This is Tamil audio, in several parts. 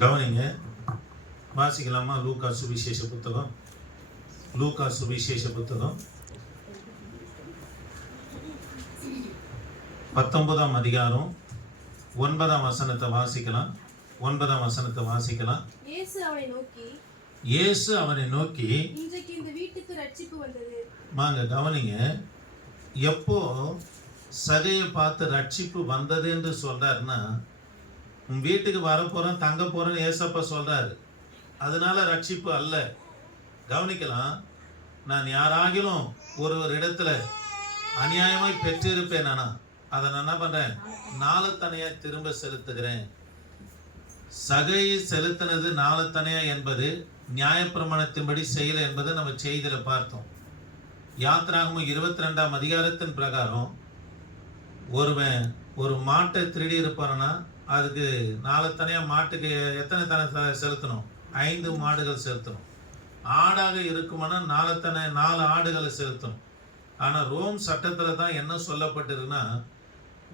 கவனிங்க. வாசிக்கலாமா? லூக்கா சுவிசேஷ புத்தகம். லூக்கா சுவிசேஷ புத்தகம். பத்தொன்பதாம் அதிகாரம். ஒன்பதாம் வசனத்தை வாசிக்கலாம். ஒன்பதாம் வசனத்தை வாசிக்கலாம். இயேசு அவனை நோக்கி இயேசு அவனை நோக்கி இன்றைக்கு இந்த வீட்டுக்கு ரட்சிப்பு வந்தது. வாங்க கவனிங்க. எப்போ சகையை பார்த்து ரட்சிப்பு வந்தது என்று சொல்றாருன்னா உன் வீட்டுக்கு வரப்போறேன் தங்க போகிறேன்னு ஏசப்பா சொல்கிறாரு அதனால ரட்சிப்பு அல்ல. கவனிக்கலாம் நான் யாராகிலும் ஒரு ஒரு இடத்துல அநியாயமாய் பெற்றிருப்பேன் ஆனா அதை நான் என்ன பண்ணுறேன் நாளத்தனையாக திரும்ப செலுத்துகிறேன். சகையை செலுத்தினது நாளத்தனையா என்பது நியாயப்பிரமாணத்தின்படி செய்யலை என்பதை நம்ம செய்தியில் பார்த்தோம். யாத்ராகமம் இருபத்தி ரெண்டாம் அதிகாரத்தின் பிரகாரம் ஒருவன் ஒரு மாட்டை திருடி இருப்பான்னா அதுக்கு நாலு தனியாக மாட்டுக்கு எத்தனை தனை செலுத்தணும்? ஐந்து மாடுகள் செலுத்தணும். ஆடாக இருக்குமானா நாலு தனை நாலு ஆடுகளை செலுத்தணும். ஆனால் ரோம் சட்டத்தில் தான் என்ன சொல்லப்பட்டிருக்குன்னா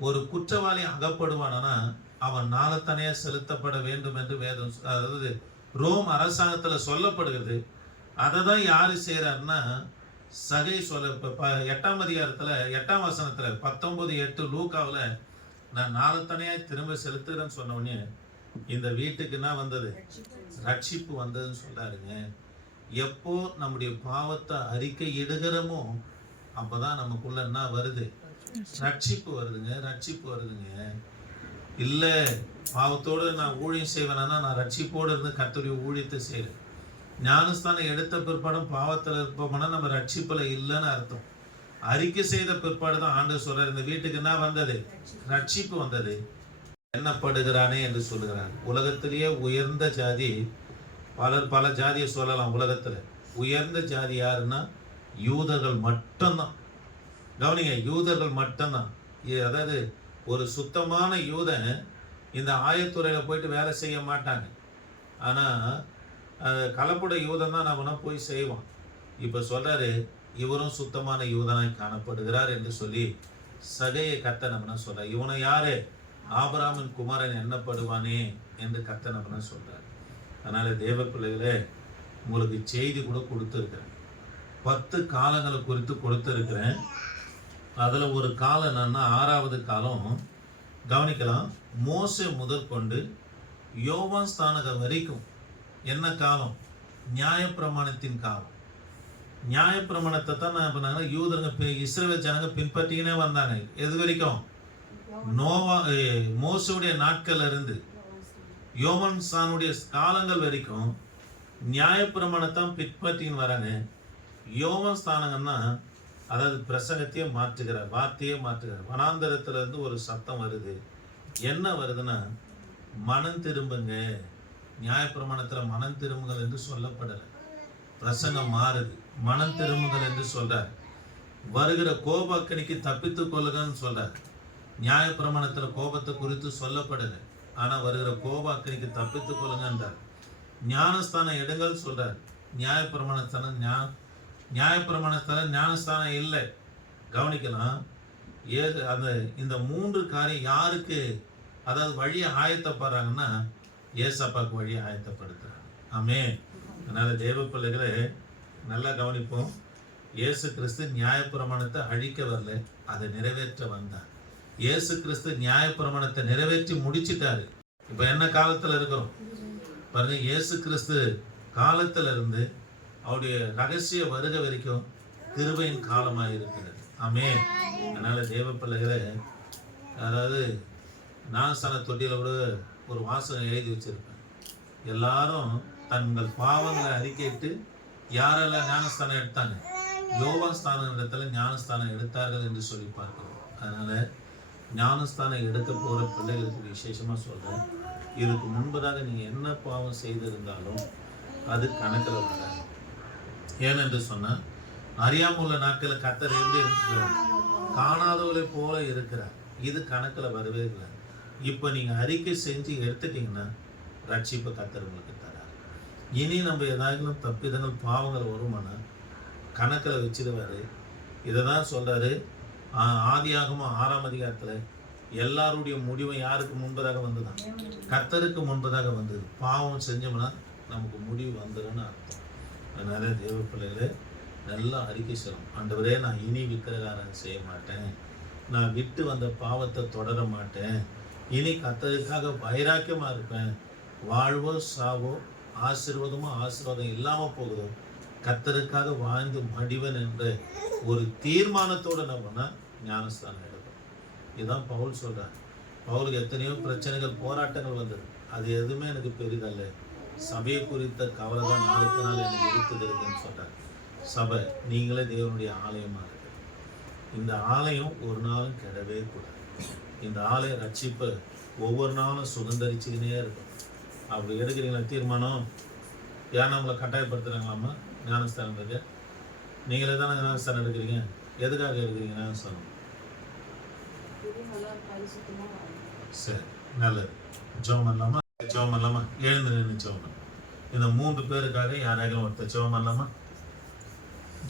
ஒரு குற்றவாளி அகப்படுவானா அவன் நாளத்தனையா செலுத்தப்பட வேண்டும் என்று வேதம் அதாவது ரோம் அரசாங்கத்தில் சொல்லப்படுகிறது. அதை தான் யார் செய்கிறாருன்னா சகை சொல்ல இப்போ ப எட்டாம் அதிகாரத்தில் எட்டாம் வசனத்தில் பத்தொம்போது எட்டு லூக்காவில் நான் நாளத்தனையாக திரும்ப செலுத்துகிறேன்னு சொன்ன உடனே இந்த வீட்டுக்கு என்ன வந்தது? ரட்சிப்பு வந்ததுன்னு சொல்லாருங்க. எப்போ நம்முடைய பாவத்தை அறிக்கை இடுகிறோமோ அப்பதான் நமக்குள்ள என்ன வருது? ரட்சிப்பு வருதுங்க ரட்சிப்பு வருதுங்க. இல்லை பாவத்தோடு நான் ஊழியம் செய்வேனா நான் ரட்சிப்போடு இருந்து கர்த்தருடைய ஊழியத்தை செய்கிறேன் ஞானஸ்தானம் எடுத்த பிற்பாடும் பாவத்தில் இருப்போம்னா நம்ம ரட்சிப்பில் இல்லைன்னு அர்த்தம். அறிக்கை செய்த பிற்பாடு தான் ஆண்டு சொல்றார் இந்த வீட்டுக்கு என்ன வந்தது? ரட்சிப்பு வந்தது. எண்ணப்படுகிறானே என்று சொல்லுகிறார். உலகத்திலேயே உயர்ந்த ஜாதி பலர் பல ஜாதியை சொல்லலாம் உலகத்தில். உயர்ந்த ஜாதி யாருன்னா யூதர்கள் மட்டும்தான். கவனிங்க யூதர்கள் மட்டும்தான். அதாவது ஒரு சுத்தமான யூதன் இந்த ஆயத்துறையில் போயிட்டு வேலை செய்ய மாட்டாங்க. ஆனால் கலப்புட யூதன் தான் நம்ம போய் செய்வான். இப்போ சொல்கிறாரு இவரும் சுத்தமான யூதனாய் காணப்படுகிறார் என்று சொல்லி சகையை கத்த நம்மனா சொல்ற இவனை யாரு? ஆபராமன் குமாரன் எண்ணப்படுவானே என்று கத்த நம்மனா சொல்றார். அதனால தேவ பிள்ளைகளே உங்களுக்கு செய்தி கூட கொடுத்துருக்கிறேன். பத்து காலங்களை குறித்து கொடுத்துருக்கிறேன். அதில் ஒரு காலம் என்னன்னா ஆறாவது காலம். கவனிக்கலாம். மோசை முதல் கொண்டு யோவான் ஸ்தானகம் வரைக்கும் என்ன காலம்? நியாயப்பிரமாணத்தின் காலம். நியாயப்பிரமணத்தை தான் நான் பண்ணாங்க யூதருங்க பி- இஸ்ரவேல் ஜனங்க பின்பற்றிக்கினே வந்தாங்க. எது வரைக்கும்? நோவா ஏ, நாட்கள் இருந்து யோமன் சானுடைய காலங்கள் வரைக்கும் நியாயப்பிரமாணத்தான் பின்பற்றின்னு வராங்க. யோமன் ஸ்தானங்கன்னா அதாவது பிரசங்கத்தையே மாற்றுகிறார் வார்த்தையே மாற்றுகிறார். வனாந்தரத்துலேருந்து ஒரு சத்தம் வருது. என்ன வருதுன்னா மனம் திரும்புங்க. நியாயப்பிரமாணத்தில் மனம் திரும்புங்கள் என்று சொல்லப்படலை. பிரசங்கம் மாறுது. மனம் திரும்புதல் என்று சொல்றார். வருகிற கோபாக்கணிக்கு தப்பித்து கொள்ளுங்கன்னு சொல்றார். நியாயப்பிரமாணத்தில் கோபத்தை குறித்து சொல்லப்படுது ஆனால் வருகிற கோபாக்கணிக்கு தப்பித்து கொள்ளுங்கன்றார். ஞானஸ்தானம் எடுங்கள் சொல்றார். நியாயப்பிரமாணஸ்தானம் ஞா நியாயப்பிரமாணஸ்தானம் ஞானஸ்தானம் இல்லை. கவனிக்கலாம். ஏ அந்த இந்த மூன்று காரியம் யாருக்கு அதாவது வழியை ஆயத்தப்படுறாங்கன்னா ஏசப்பாக்கு வழியை ஆயத்தப்படுத்துறாங்க. ஆமே அதனால் தேவ பிள்ளைகளை நல்லா கவனிப்போம். இயேசு கிறிஸ்து நியாயப்பிரமாணத்தை அழிக்க வரல அதை நிறைவேற்ற வந்தார். இயேசு கிறிஸ்து நியாயப்பிரமாணத்தை நிறைவேற்றி முடிச்சிட்டாரு. இப்போ என்ன காலத்துல இருக்கிறோம்? பாருங்க இயேசு கிறிஸ்து காலத்துல இருந்து அவருடைய ரகசிய வருகை வரைக்கும் கிருபையின் காலமாக இருக்கிறது. ஆமே அதனால தேவ பிள்ளைகளை அதாவது சன தொட்டியில் கூட ஒரு வாசகம் எழுதி வச்சிருப்பேன். எல்லாரும் தங்கள் பாவங்களை அறிக்கையிட்டு யாரெல்லாம் ஞானஸ்தானம் எடுத்தாங்க? யோகா ஸ்தானம் இடத்துல ஞானஸ்தானம் எடுத்தார்கள் என்று சொல்லி பார்க்கிறோம். அதனால ஞானஸ்தானம் எடுக்க போகிற பிள்ளைகளுக்கு விசேஷமாக சொல்கிறேன் இதுக்கு முன்பதாக நீங்கள் என்ன பாவம் செய்திருந்தாலும் அது கணக்கில் வராது. ஏனென்று சொன்னால் அறியாமல் உள்ள நாட்களில் கத்தர் எப்படி இருக்கிறார். காணாதவளை போல இருக்கிறார். இது கணக்கில் வரவே இல்லை. இப்போ நீங்கள் அறிக்கை செஞ்சு எடுத்துட்டிங்கன்னா ரட்சிப்பு கத்தர் உங்களுக்கு இனி நம்ம ஏதாவது தப்பிதங்கள் பாவங்கள் வருமானா? கணக்கில் வச்சிடுவாரு இதை தான் சொல்கிறாரு ஆதியாகமம் ஆறாம் அதிகாரத்தில் எல்லாருடைய முடிவும் யாருக்கு முன்பதாக வந்ததுதான் கர்த்தருக்கு முன்பதாக வந்தது. பாவம் செஞ்சோம்னா நமக்கு முடிவு வந்துடும்னு அர்த்தம். அதனால தேவ பிள்ளைகளை நல்லா அறிக்கை செய்யணும் ஆண்டவரே நான் இனி விக்கிரகாரம் செய்ய மாட்டேன். நான் விட்டு வந்த பாவத்தை தொடர மாட்டேன். இனி கத்ததுக்காக வைராக்கியமாக இருப்பேன். வாழ்வோ சாவோ ஆசிர்வாதமும் ஆசிர்வாதம் இல்லாமல் போகுதோ? கத்தருக்காக வாழ்ந்து மடிவன் என்ற ஒரு தீர்மானத்தோடு என்ன பண்ணா? ஞானஸ்தானம் எடுக்கும் இதுதான் பவுல் சொல்கிறார் பவுலுக்கு எத்தனையோ பிரச்சனைகள் போராட்டங்கள் வந்தது. அது எதுவுமே எனக்கு பெரிதல்ல. சபையை குறித்த கவலை தான் நாளுக்கு நாள் எனக்கு இருக்குது இருக்குன்னு சொல்கிறார் சபை நீங்களே தேவனுடைய ஆலயமாக இருக்கு. இந்த ஆலயம் ஒரு நாளும் கெடவே கூடாது. இந்த ஆலய ரட்சிப்பு ஒவ்வொரு நாளும் சுதந்திரிச்சுக்கினே இருக்கும். அப்படி எடுக்கிறீங்களா? தீர்மானம்? யார் நம்மளை கட்டாயப்படுத்துறாங்களாமா ஞானஸ்தானம் இருக்கு நீங்களே தானே ஞானஸ்தானம் எடுக்கிறீங்க? எதுக்காக எடுக்கிறீங்க ஞானஸ்தானம்? சரி நல்லது. ஜெபம் பண்ணலாமா ஜெபம் பண்ணலாமா எழுந்து நின்று பண்ணலாம் இந்த மூன்று பேருக்காக யாராக ஒருத்தர்? ஜெபம் பண்ணலாமா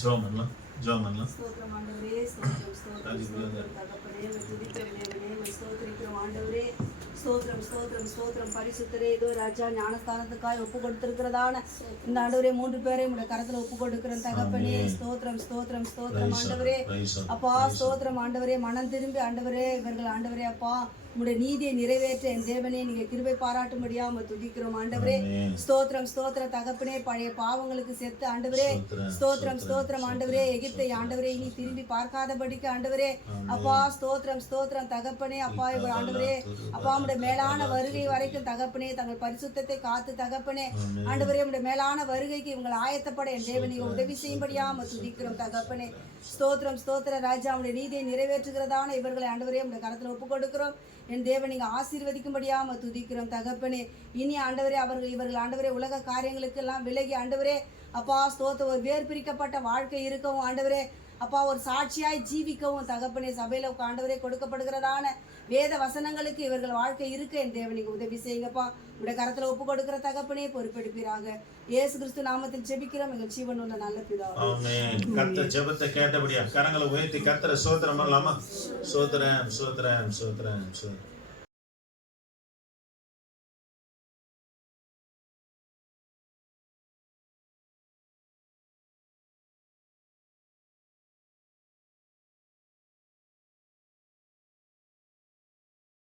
ஜெபம் பண்ணலாம் ஜெபம் பண்ணலாம் ஸ்தோத்திரம் ஸ்தோத்திரிக்கிறோம். ஆண்டவரே ஸ்தோத்திரம் ஸ்தோத்திரம் ஸ்தோத்திரம். பரிசுத்தரே இதோ ராஜா ஞானஸ்தானத்துக்காய் ஒப்பு கொடுத்திருக்கிறதான இந்த ஆண்டவரே மூன்று பேரை உடைய கரத்துல ஒப்பு கொடுக்கிறேன் தகப்பனே ஸ்தோத்திரம் ஸ்தோத்திரம் ஸ்தோத்திரம். ஆண்டவரே. அப்பா ஸ்தோத்திரம். ஆண்டவரே மனம் திரும்பி ஆண்டவரே இவர்கள் ஆண்டவரே அப்பா. உங்களுடைய நீதியை நிறைவேற்ற என் தேவனே நீங்க கிருபை பாராட்டும்படியா உம்மை துதிக்கிறோம். ஆண்டவரே. ஸ்தோத்திரம் ஸ்தோத்திரம் தகப்பனே பழைய பாவங்களுக்கு செத்து. ஆண்டவரே ஸ்தோத்திரம், ஸ்தோத்திரம் ஆண்டவரே எகிப்தை ஆண்டவரே இனி திரும்பி பார்க்காதபடிக்கு ஆண்டவரே. அப்பா ஸ்தோத்திரம் ஸ்தோத்திரம். தகப்பனே அப்பா இவர் ஆண்டவரே அப்பா உடைய மேலான வருகை வரைக்கும் தகப்பனே தங்கள் பரிசுத்தத்தை காத்து தகப்பனே. ஆண்டவரே உடைய மேலான வருகைக்கு இவங்களை ஆயத்தப்பட என் தேவனை உதவி செய்யும்படியா உம்மை துதிக்கிறோம் தகப்பனே. ஸ்தோத்திரம் ஸ்தோத்திர ராஜா உடைய நீதியை நிறைவேற்றுகிறதான இவர்களை ஆண்டவரே உடைய கரத்துல ஒப்பு கொடுக்கிறோம் என் தேவன் நீங்கள் ஆசீர்வதிக்கும்படியாமல் துதிக்கிறோம். தகப்பனே இனி ஆண்டவரே அவர்கள் இவர்கள் ஆண்டவரே உலக காரியங்களுக்கெல்லாம் விலகி ஆண்டவரே அப்பா ஸ்தோத்த ஒரு வேர் பிரிக்கப்பட்ட வாழ்க்கை இருக்கவும் ஆண்டவரே அப்பா ஒரு சாட்சியாய் ஜீவிக்கவும் தகப்பனே சபையில் ஆண்டவரே கொடுக்கப்படுகிறதான வேத வசனங்களுக்கு இவர்கள் வாழ்க்கை இருக்க என் தேவனுக்கு உதவி செய்யுங்கப்பா. உடைய கரத்துல ஒப்பு கொடுக்கிற தகப்பனே பொறுப்பெடுப்பீராக. ஏசு கிறிஸ்து நாமத்தில் ஜெபிக்கிறோம். எங்கள் ஜீவன் உள்ள நல்ல பிதா கர்த்தர் ஜெபத்தை கேட்டபடியா கரங்களை உயர்த்தி கர்த்தரை சோத்திரம் பண்ணலாமா? சோத்திரம் சோத்திரம் சோத்திரம் சோத்திரம்.